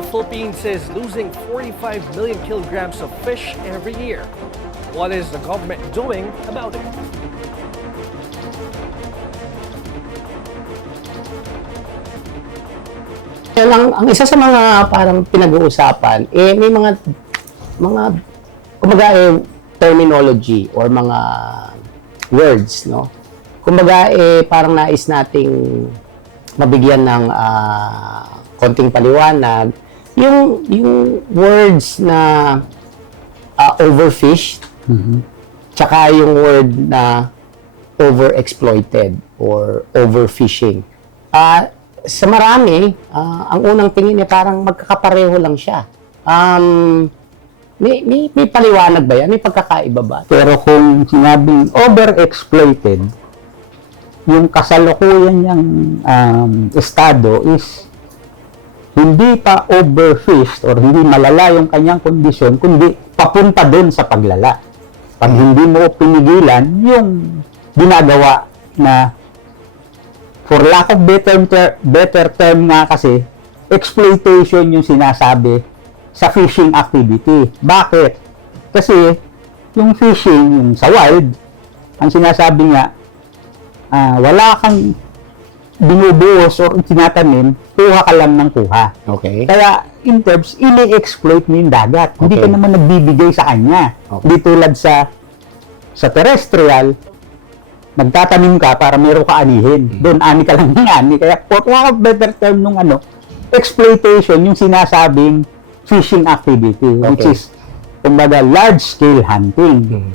The Philippines is losing 45 million kilograms of fish every year. What is the government doing about it? Kaya lang, ang isa sa mga parang pinag-uusapan, may mga kumbaga terminology or mga words, no? Kumbaga parang nais nating mabigyan ng konting paliwanag yung words na overfished, tsaka yung word na overexploited or overfishing. Sa marami, ang unang tingin parang magkakapareho lang siya. May paliwanag ba yan? May pagkakaiba ba? Pero kung sinabing overexploited, yung kasalukuyan niyang estado is hindi pa overfished or hindi malala yung kanyang kondisyon, kundi papunta doon sa paglala. Pag hindi mo pinigilan, yung ginagawa na, for lack of better term nga kasi, exploitation yung sinasabi sa fishing activity. Bakit? Kasi yung fishing, yung sa wild, ang sinasabi nga, wala kang binubuhos or tinatanim, kuha ka lang ng kuha. Okay. Kaya, in terms, ini-exploit mo yung dagat. Hindi Okay. ka naman nagbibigay sa kanya. Okay. Hindi tulad sa terrestrial, nagtatanim ka para meron ka anihin. Doon, ani ka lang ng ani. Kaya, for lack of better term nung exploitation, yung sinasabing fishing activity, which Okay. is, kumbaga, large-scale hunting.